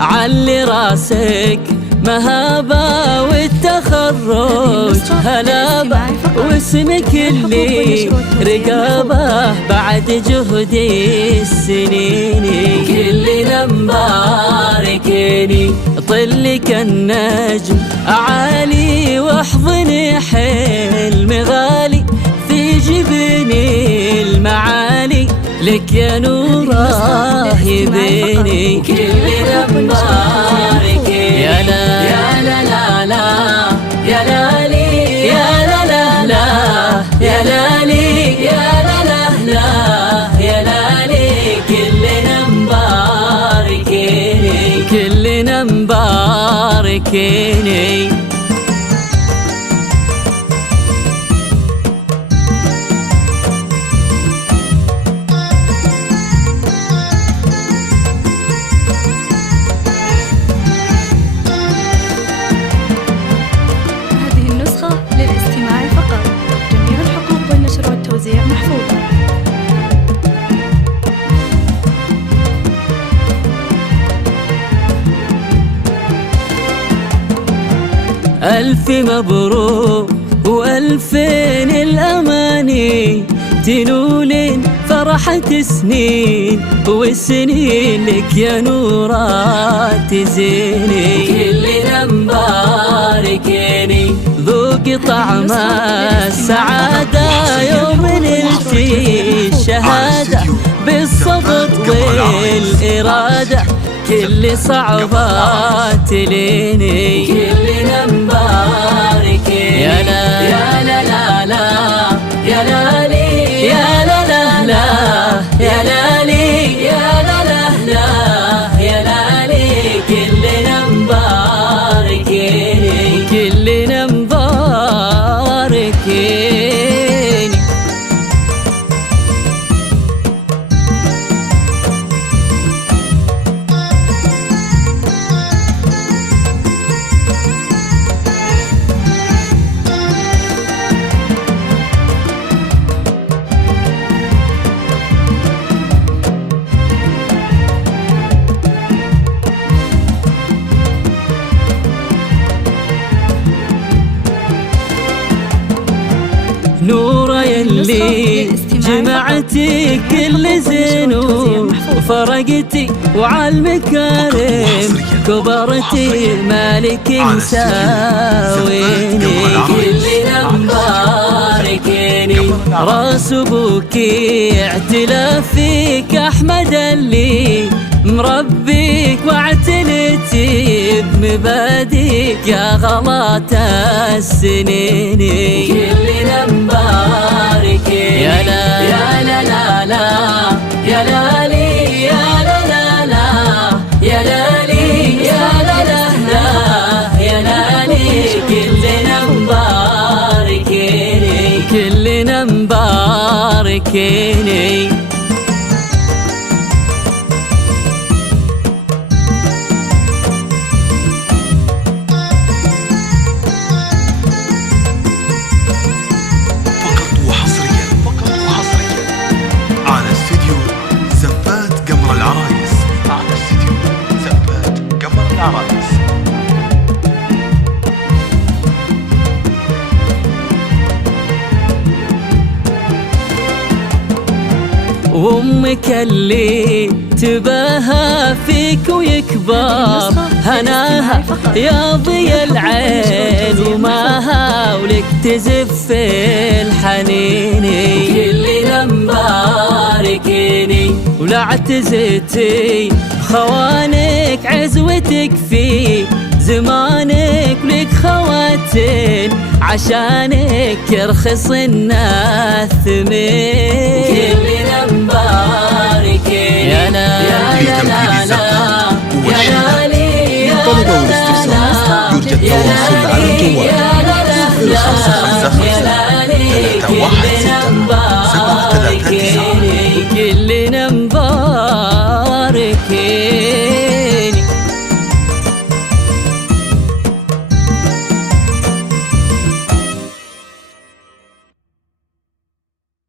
علي راسك مهابة والتخرج هلابة، واسمك اللي رقابه بعد جهد السنين. كلنا مباركيني طلك النجم عالي، واحضني حلم غالي في جبني المعالي، لك يا نوره يبيني. كلنا مباركيني يا لا يا لا لا لا يا لالي يا لا لا لا يا لالي يا لا لا لا يا لالي. كلنا مباركيني كلنا مباركيني. للاستماع فقط، جميع الحقوق والنشر والتوزيع محفوظة. ألف مبروك وألفين الأماني، تنولين فرحة سنين والسنين لك يا نورات زيني. كلنا مباركيني ذوقي طعم السعادة يوم نلتي الشهادة بالصبر والإرادة، كل صعبات ليني. كلنا مباركين يا لا يا لا لا لا يا لالي يا لا لا لا يا لالي يا لا لا لا يا لالي. كلنا مباركين كلنا مباركين. نورة يلي جمعتي كل زين وفرقتي وعالمكارم كبرتي مالك مساويني. كلنا مباركيني راس ابوكي اعتلاف فيك احمد اللي مربيك، واعتنيتي بمباديك يا غلط السنين. كلنا مباركين يا لا يا لا لا لا يا لالي يا لا لا لا يا لالي يا لا لا لا يا لالي. كلنا مباركين كلنا مباركين. وامك اللي تباهى فيك ويكبر هناها يا ضي العين وماها، ولك تزف الحنين. كلنا مباركيني ولا اعتزتي خوانك عزوتك في زمانك، ولك خواتين عشانك يرخص الناس ثمين. كلنا مباركين يا لا يا لا لا يا لالي يا لا لا يا لالي يا لا لا يا لالي. كلنا مباركين